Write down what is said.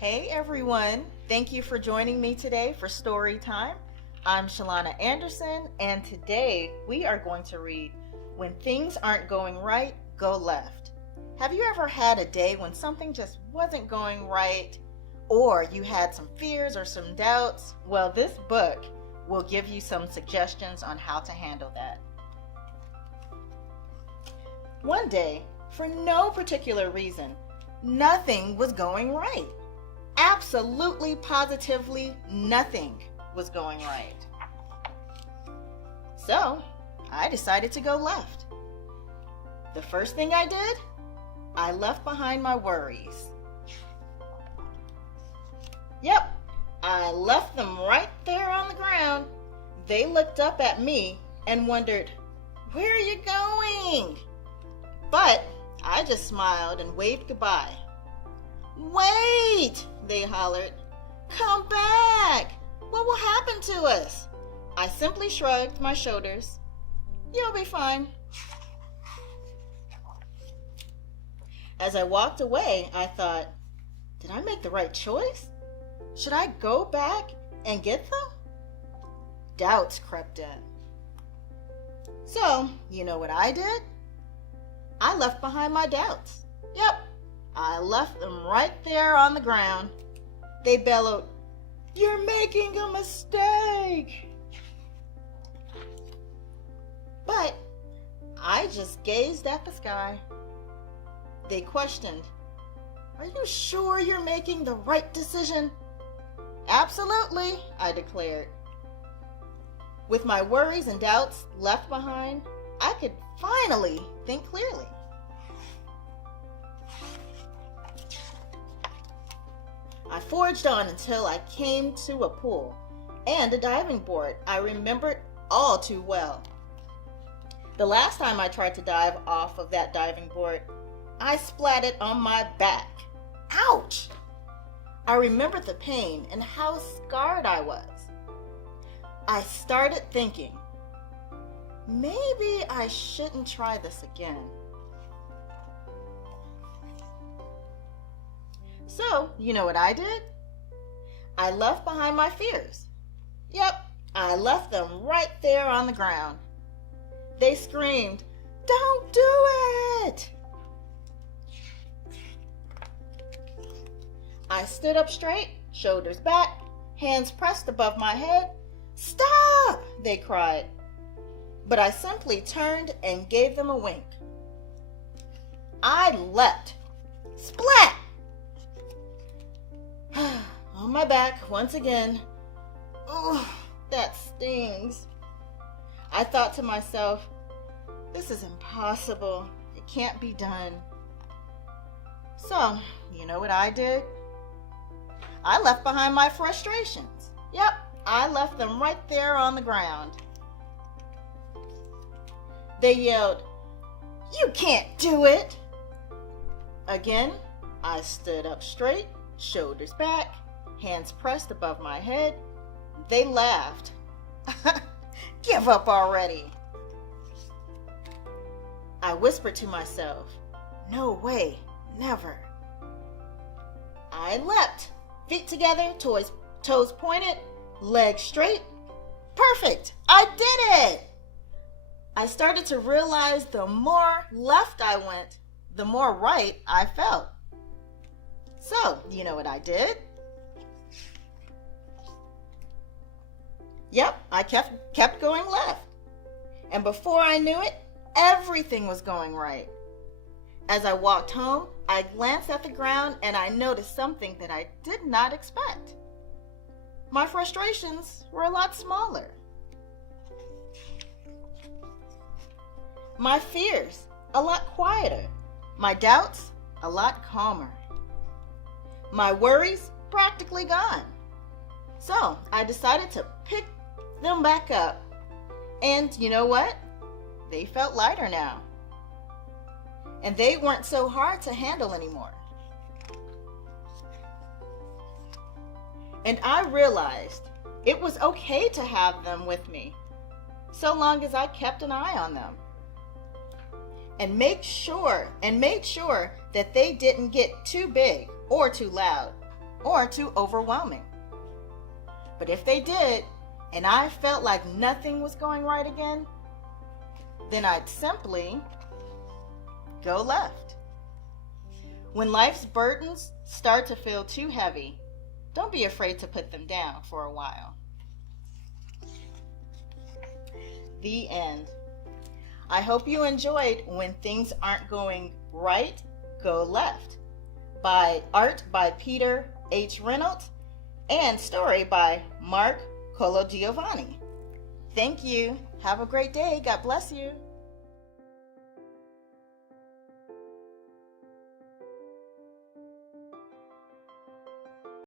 Hey everyone, thank you for joining me today for story time. I'm Shalana Anderson, and today we are going to read When Things Aren't Going Right, Go Left. Have you ever had a day when something just wasn't going right, or you had some fears or some doubts? Well, this book will give you some suggestions on how to handle that. One day, for no particular reason, nothing was going right. Absolutely, positively nothing was going right. So, I decided to go left. The first thing I did, I left behind my worries. Yep, I left them right there on the ground. They looked up at me and wondered, "Where are you going?" But I just smiled and waved goodbye. "Wait!" they hollered. "Come back! What will happen to us?" I simply shrugged my shoulders. "You'll be fine." As I walked away, I thought, did I make the right choice? Should I go back and get them? Doubts crept in. So, you know what I did? I left behind my doubts. Yep, I left them right there on the ground. They bellowed, "You're making a mistake." But I just gazed at the sky. They questioned, "Are you sure you're making the right decision?" "Absolutely," I declared. With my worries and doubts left behind, I could finally think clearly. I forged on until I came to a pool and a diving board I remembered all too well. The last time I tried to dive off of that diving board, I splatted on my back. Ouch! I remembered the pain and how scarred I was. I started thinking, maybe I shouldn't try this again. So, you know what I did? I left behind my fears. Yep, I left them right there on the ground. They screamed, "Don't do it!" I stood up straight, shoulders back, hands pressed above my head. "Stop!" they cried. But I simply turned and gave them a wink. I leapt. Splat! On my back once again. Oh, that stings. I thought to myself, this is impossible. It can't be done. So, you know what I did? I left behind my frustrations. Yep, I left them right there on the ground. They yelled, "You can't do it!" Again, I stood up straight, shoulders back, hands pressed above my head. They laughed. "Give up already." I whispered to myself, "No way, never." I leapt, feet together, toes pointed, legs straight. Perfect! I did it! I started to realize the more left I went, the more right I felt. So, you know what I did? Yep, I kept going left. And before I knew it, everything was going right. As I walked home, I glanced at the ground and I noticed something that I did not expect. My frustrations were a lot smaller. My fears, a lot quieter. My doubts, a lot calmer. My worries, practically gone. So I decided to pick them back up. And you know what? They felt lighter now. And they weren't so hard to handle anymore. And I realized it was okay to have them with me, so long as I kept an eye on them. And made sure that they didn't get too big or too loud. or too overwhelming. But if they did, and I felt like nothing was going right again, then I'd simply go left. When life's burdens start to feel too heavy, don't be afraid to put them down for a while. The end. I hope you enjoyed When Things Aren't Going Right, Go Left, by art by Peter H. Reynolds and story by Mark Colodiovanni. Thank you. Have a great day. God bless you.